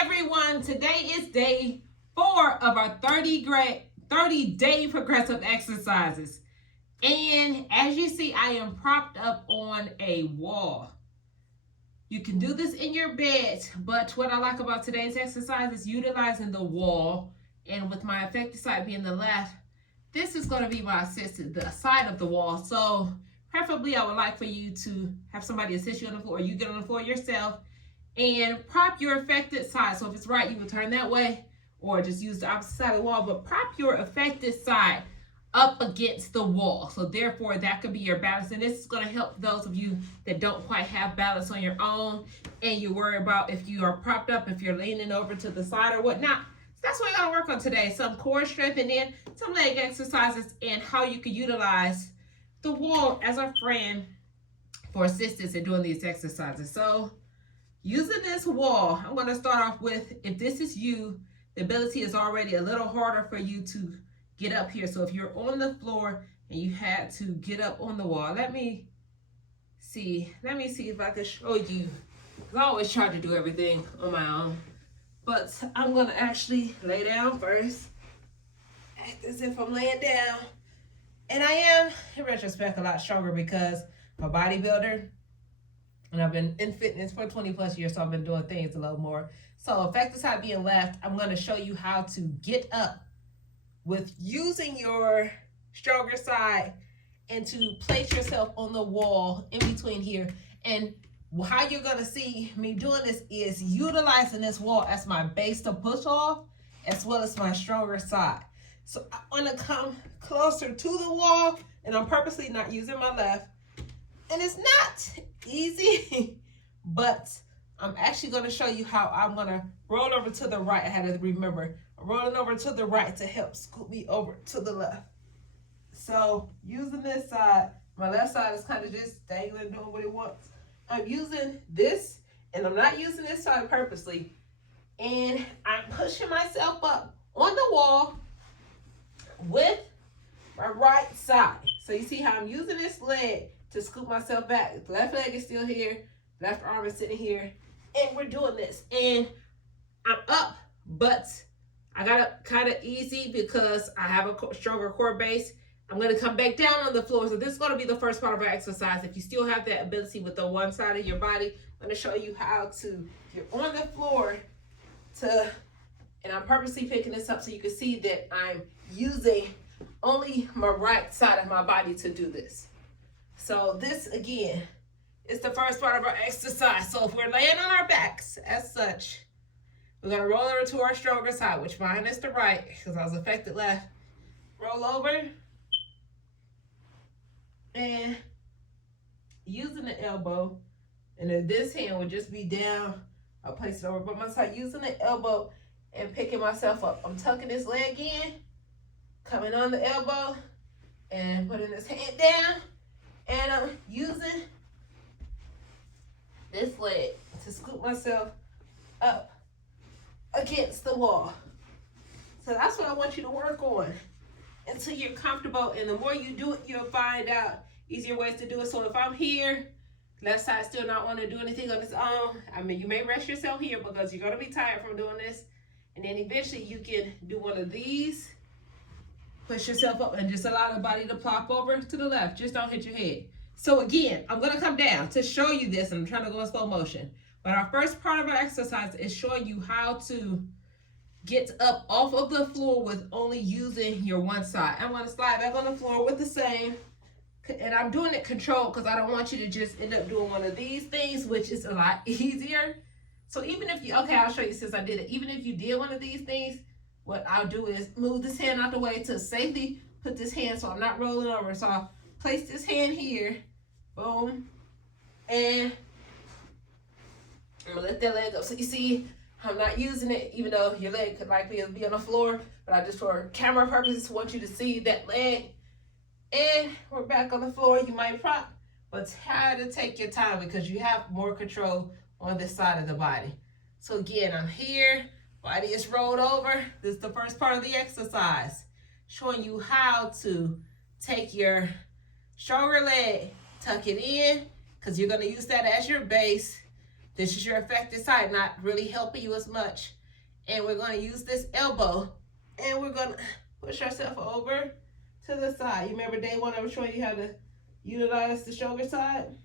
everyone. Today is day 4 of our 30-day progressive exercises. And as you see, I am propped up on a wall. You can do this in your bed, but what I like about today's exercise is utilizing the wall. And with my effective side being the left, this is going to be my assisted, the side of the wall. So preferably I would like for you to have somebody assist you on the floor, or you get on the floor yourself and prop your affected side. So if it's right, you will turn that way or just use the opposite side of the wall, but prop your affected side up against the wall. So therefore that could be your balance. And this is going to help those of you that don't quite have balance on your own and you worry about if you are propped up, if you're leaning over to the side or whatnot. So that's what we're going to work on today. Some core strength and then some leg exercises and how you can utilize the wall as a friend for assistance in doing these exercises. So using this wall, I'm going to start off with, if this is you, the ability is already a little harder for you to get up here. So if you're on the floor and you had to get up on the wall, let me see if I can show you. I always try to do everything on my own, but I'm going to actually lay down first, act as if I'm laying down. And I am, in retrospect, a lot stronger because I'm a bodybuilder. And I've been in fitness for 20 plus years, so I've been doing things a little more. So effective side being left, I'm going to show you how to get up with using your stronger side and to place yourself on the wall in between here. And how you're going to see me doing this is utilizing this wall as my base to push off, as well as my stronger side. So I want to come closer to the wall, and I'm purposely not using my left. And it's not easy, but I'm actually going to show you how I'm going to roll over to the right. I had to remember, I'm rolling over to the right to help scoot me over to the left. So using this side, my left side is kind of just dangling, doing what it wants. I'm using this, and I'm not using this side purposely. And I'm pushing myself up on the wall with my right side. So you see how I'm using this leg to scoop myself back. The left leg is still here, left arm is sitting here, and we're doing this. And I'm up, but I got it kind of easy because I have a stronger core base. I'm going to come back down on the floor. So this is going to be the first part of our exercise. If you still have that ability with the one side of your body, I'm going to show you how to, if you're on the floor, and I'm purposely picking this up so you can see that I'm using only my right side of my body to do this. So this, again, is the first part of our exercise. So if we're laying on our backs as such, we're going to roll over to our stronger side, which mine is the right because I was affected left. Roll over. And using the elbow, and then this hand would just be down. I'll place it over by my side. Using the elbow and picking myself up. I'm tucking this leg in, coming on the elbow, and putting this hand down. And I'm using this leg to scoop myself up against the wall. So that's what I want you to work on until you're comfortable. And the more you do it, you'll find out easier ways to do it. So if I'm here, left side still not want to do anything on its own, I mean, you may rest yourself here because you're going to be tired from doing this. And then eventually you can do one of these. Push yourself up and just allow the body to plop over to the left. Just don't hit your head. So again, I'm going to come down to show you this. And I'm trying to go in slow motion. But our first part of our exercise is showing you how to get up off of the floor with only using your one side. I'm going to slide back on the floor with the same. And I'm doing it controlled because I don't want you to just end up doing one of these things, which is a lot easier. So even if you, okay, I'll show you since I did it. Even if you did one of these things, what I'll do is move this hand out the way to safely put this hand so I'm not rolling over. So I'll place this hand here, boom, and I'm gonna let that leg up. So you see, I'm not using it, even though your leg could likely be on the floor, but I just, for camera purposes, want you to see that leg. And we're back on the floor. You might prop, but try to take your time because you have more control on this side of the body. So again, I'm here. Body is rolled over. This is the first part of the exercise, showing you how to take your stronger leg, tuck it in, because you're going to use that as your base. This is your affected side, not really helping you as much. And we're going to use this elbow, and we're going to push ourselves over to the side. You remember day one I was showing you how to utilize the shoulder side?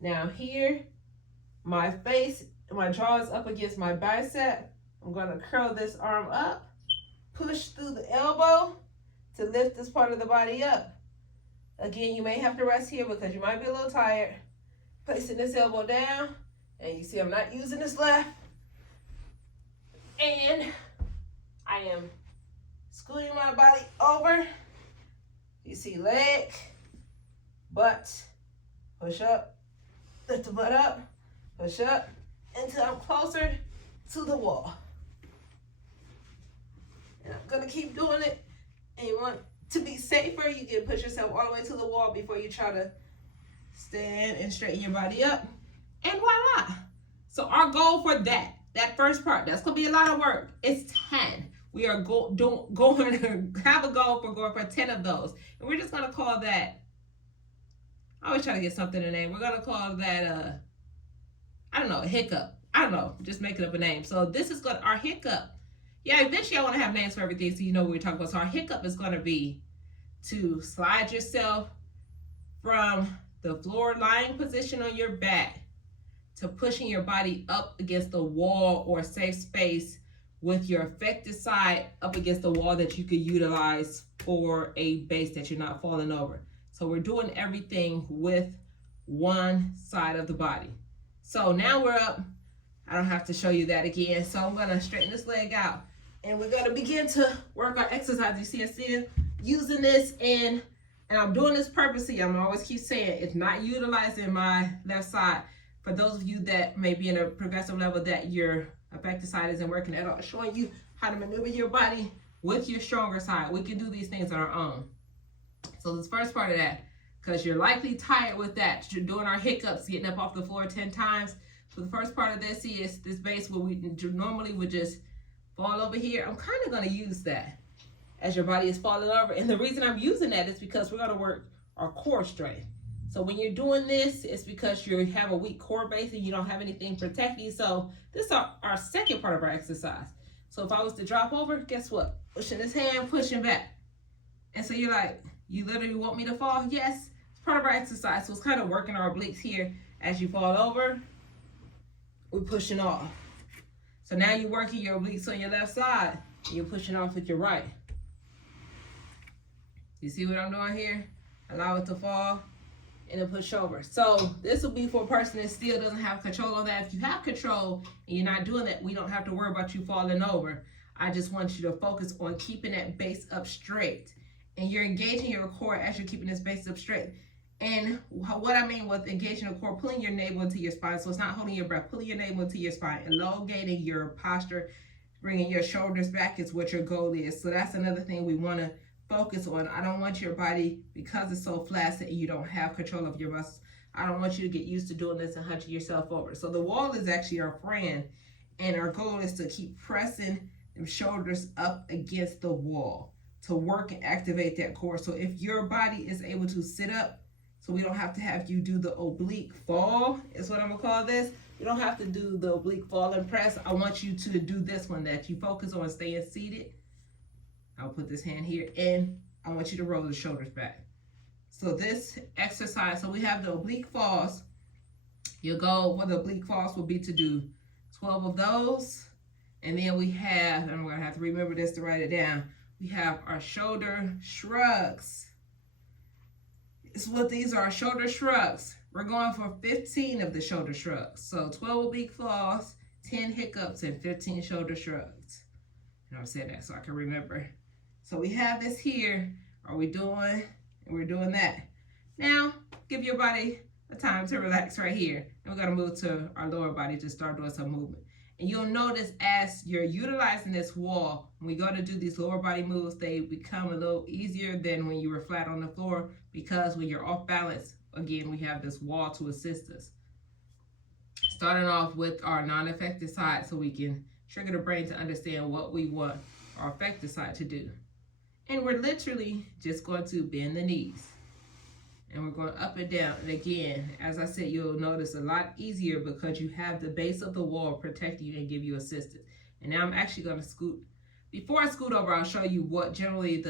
Now here, my face, my jaw is up against my bicep. I'm going to curl this arm up, push through the elbow to lift this part of the body up. Again, you may have to rest here because you might be a little tired. Placing this elbow down, and you see I'm not using this left. And I am scooting my body over. You see leg, butt, push up, lift the butt up, push up, until I'm closer to the wall. And I'm gonna keep doing it. And you want to be safer, you can push yourself all the way to the wall before you try to stand and straighten your body up. And voila. So our goal for that first part, that's gonna be a lot of work. It's 10. We are going to have a goal for going for 10 of those. And we're just gonna call that, I always try to get something to name. We're gonna call that I don't know, a hiccup. I don't know, just making up a name. So this is our hiccup. Yeah, eventually I want to have names for everything so you know what we're talking about. So our hiccup is going to be to slide yourself from the floor lying position on your back to pushing your body up against the wall or safe space with your affected side up against the wall that you could utilize for a base that you're not falling over. So we're doing everything with one side of the body. So now we're up. I don't have to show you that again. So I'm going to straighten this leg out. And we're going to begin to work our exercise. You see us still using this, and I'm doing this purposely. I'm always keep saying it's not utilizing my left side. For those of you that may be in a progressive level that your affected side isn't working at all, showing you how to maneuver your body with your stronger side. We can do these things on our own. So this first part of that, because you're likely tired with that. You're doing our hiccups, getting up off the floor 10 times. So the first part of this is this base where we normally would just fall over here. I'm kind of going to use that as your body is falling over. And the reason I'm using that is because we're going to work our core strength. So when you're doing this, it's because you have a weak core base and you don't have anything protecting you. So this is our second part of our exercise. So if I was to drop over, guess what? Pushing this hand, pushing back. And so you're like, you literally want me to fall? Yes, it's part of our exercise. So it's kind of working our obliques here. As you fall over, we're pushing off. So now you're working your obliques on your left side. And you're pushing off with your right. You see what I'm doing here? Allow it to fall and then push over. So this will be for a person that still doesn't have control on that. If you have control and you're not doing that, we don't have to worry about you falling over. I just want you to focus on keeping that base up straight. And you're engaging your core as you're keeping this base up straight. And what I mean with engaging the core, pulling your navel into your spine. So it's not holding your breath, pulling your navel into your spine, elongating your posture, bringing your shoulders back is what your goal is. So that's another thing we want to focus on. I don't want your body, because it's so flaccid and you don't have control of your muscles, I don't want you to get used to doing this and hunching yourself over. So the wall is actually our friend, and our goal is to keep pressing them shoulders up against the wall to work and activate that core. So if your body is able to sit up, so we don't have to have you do the oblique fall, is what I'm gonna call this. You don't have to do the oblique fall and press. I want you to do this one, that you focus on staying seated. I'll put this hand here, and I want you to roll the shoulders back. So this exercise, so we have the oblique falls. Your goal for the oblique falls will be to do 12 of those. And then we have, and I'm gonna have to remember this to write it down, we have our shoulder shrugs. This is what these are, shoulder shrugs. We're going for 15 of the shoulder shrugs. So 12 oblique falls, 10 hiccups, and 15 shoulder shrugs. And I'm saying that so I can remember. So we have this here. Are we doing? And we're doing that. Now, give your body a time to relax right here. And we're gonna move to our lower body to start doing some movement. And you'll notice as you're utilizing this wall, when we go to do these lower body moves, they become a little easier than when you were flat on the floor, because when you're off balance, again, we have this wall to assist us. Starting off with our non-affected side so we can trigger the brain to understand what we want our affected side to do. And we're literally just going to bend the knees. And we're going up and down. And again, as I said, you'll notice a lot easier because you have the base of the wall protect you and give you assistance. And now I'm actually going to scoot. Before I scoot over, I'll show you what generally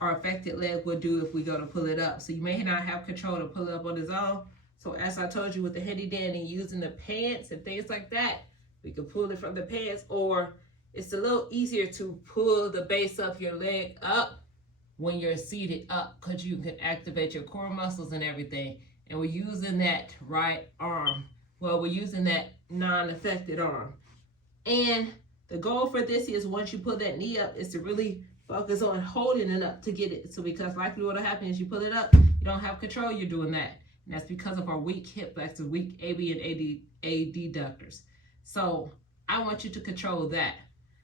our affected leg would do if we go to pull it up. So you may not have control to pull it up on its own. So as I told you with the handy dandy using the pants and things like that, we can pull it from the pants, or it's a little easier to pull the base of your leg up when you're seated up because you can activate your core muscles and everything. And we're using that right arm. Well, we're using that non-affected arm. And the goal for this is once you pull that knee up is to really focus on holding it up to get it. So because likely what will happen is you pull it up, you don't have control, you're doing that. And that's because of our weak hip flexors, weak AB and adductors. So I want you to control that.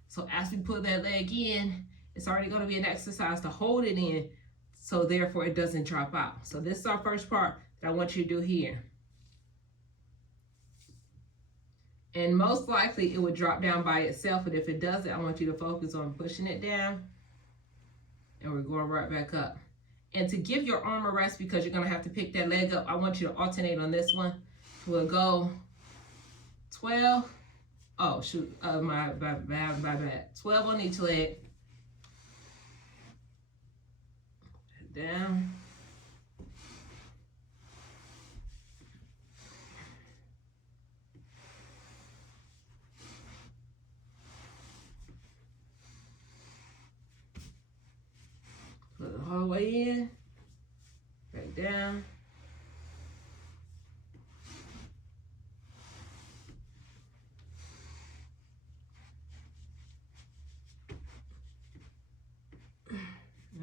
So as we put that leg in, it's already going to be an exercise to hold it in, so therefore it doesn't drop out. So this is our first part that I want you to do here. And most likely it would drop down by itself, but if it doesn't, I want you to focus on pushing it down, and we're going right back up. And to give your arm a rest, because you're going to have to pick that leg up, I want you to alternate on this one. We'll go 12. Oh, shoot. My bad. 12 on each leg. Down. Put it all the way in. Back down.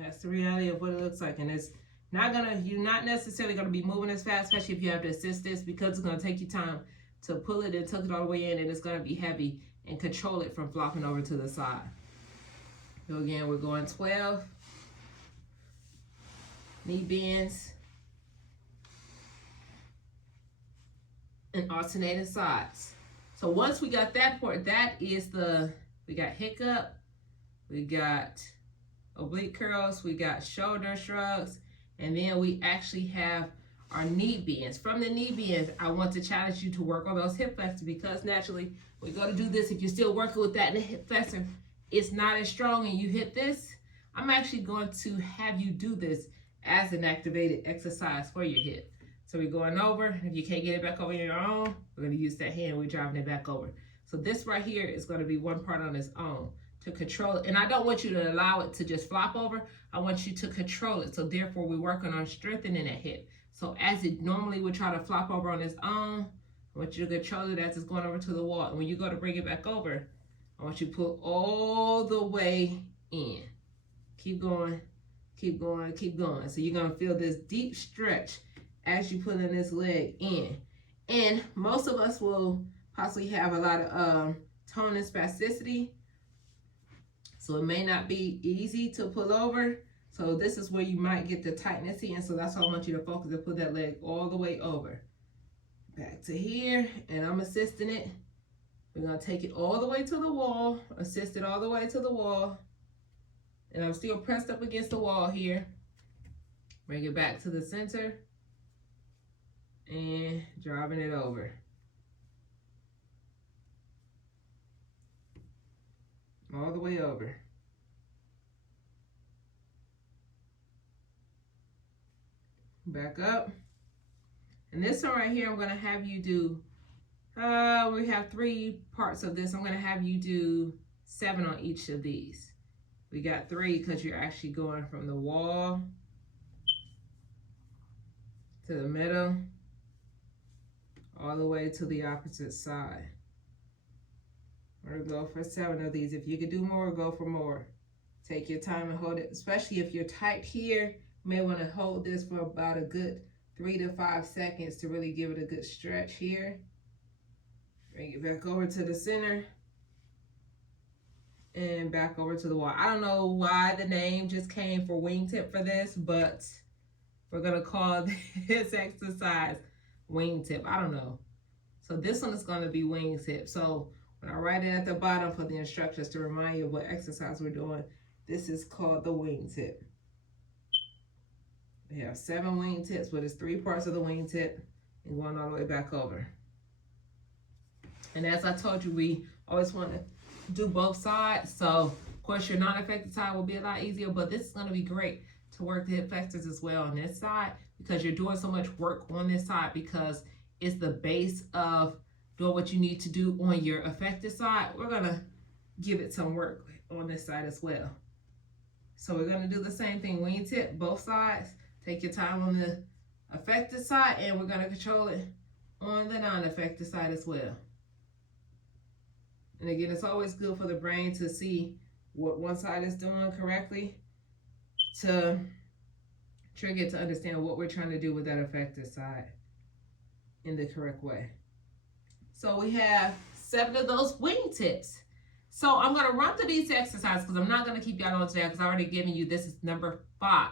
That's the reality of what it looks like, and it's you're not necessarily gonna be moving as fast, especially if you have to assist this, because it's gonna take you time to pull it and tuck it all the way in, and it's gonna be heavy, and control it from flopping over to the side. So again, we're going 12 knee bends and alternating sides. So once we got that part, we got hiccup, we got oblique curls, we got shoulder shrugs, and then we actually have our knee bends. From the knee bends, I want to challenge you to work on those hip flexors, because naturally, we're going to do this. If you're still working with that in the hip flexor, it's not as strong, and you hit this, I'm actually going to have you do this as an activated exercise for your hip. So we're going over. If you can't get it back over on your own, we're going to use that hand. We're driving it back over. So this right here is going to be one part on its own to control it. And I don't want you to allow it to just flop over. I want you to control it. So therefore, we're working on strengthening that hip. So as it normally would try to flop over on its own, I want you to control it as it's going over to the wall. And when you go to bring it back over, I want you to pull all the way in. Keep going, keep going, keep going. So you're going to feel this deep stretch as you put in this leg in. And most of us will possibly have a lot of tone and spasticity. So it may not be easy to pull over. So this is where you might get the tightness in. So that's why I want you to focus and put that leg all the way over. Back to here, and I'm assisting it. We're gonna take it all the way to the wall, assist it all the way to the wall. And I'm still pressed up against the wall here. Bring it back to the center and driving it over. All the way over. Back up. And this one right here, I'm going to have you do, we have 3 parts of this. I'm going to have you do 7 on each of these. We got 3 because you're actually going from the wall to the middle, all the way to the opposite side. We're going to go for 7 of these. If you could do more, go for more. Take your time and hold it, especially if you're tight here. You may want to hold this for about a good 3 to 5 seconds to really give it a good stretch here. Bring it back over to the center and back over to the wall. I don't know why the name just came for wingtip for this, but we're going to call this exercise wingtip. I don't know. So this one is going to be wingtip. So when I write it at the bottom for the instructions to remind you of what exercise we're doing, this is called the wingtip. We have 7 wingtips, but it's 3 parts of the wingtip and going all the way back over. And as I told you, we always want to do both sides. So, of course, your non-affected side will be a lot easier, but this is going to be great to work the hip flexors as well on this side because you're doing so much work on this side because it's the base of doing what you need to do on your affected side. We're going to give it some work on this side as well. So we're going to do the same thing. Wingtip, both sides. Take your time on the affected side, and we're going to control it on the non-affected side as well. And again, it's always good for the brain to see what one side is doing correctly to trigger it to understand what we're trying to do with that affected side in the correct way. So we have 7 of those wingtips. So I'm going to run through these exercises because I'm not going to keep y'all on today because I've already given you, this is number 5.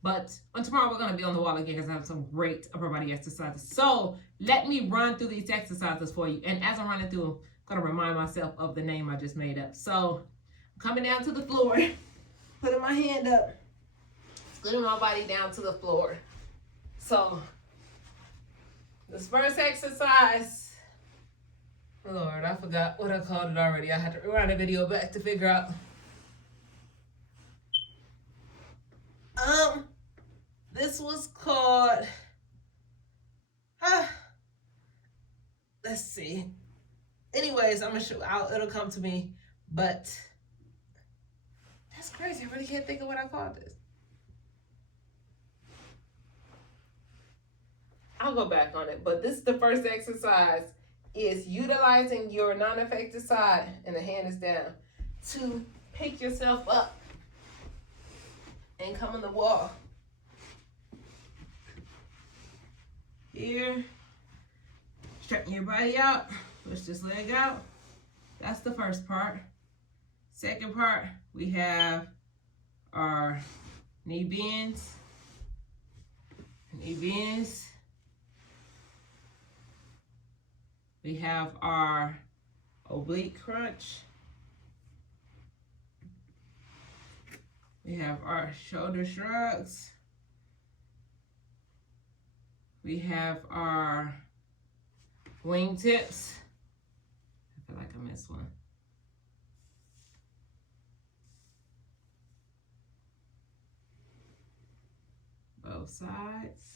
But on tomorrow, we're going to be on the wall again because I have some great upper body exercises. So let me run through these exercises for you. And as I'm running through, I'm going to remind myself of the name I just made up. So I'm coming down to the floor, putting my hand up, scooting my body down to the floor. So this first exercise, Lord, I forgot what I called it already. I had to rewind the video back to figure out. This was called, let's see. Anyways, I'm gonna show, it'll come to me, but that's crazy. I really can't think of what I called this. I'll go back on it, but this is the first exercise. Is utilizing your non-affected side, and the hand is down, to pick yourself up and come on the wall. Here, straighten your body out, push this leg out. That's the first part. Second part, we have our knee bends. We have our oblique crunch. We have our shoulder shrugs. We have our wingtips. I feel like I missed one. Both sides.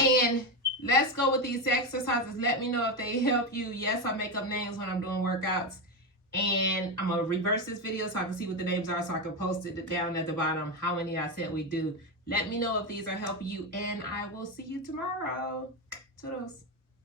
And let's go with these exercises. Let me know if they help you. Yes, I make up names when I'm doing workouts. And I'm going to reverse this video so I can see what the names are so I can post it down at the bottom how many I said we do. Let me know if these are helping you, and I will see you tomorrow. Toodles.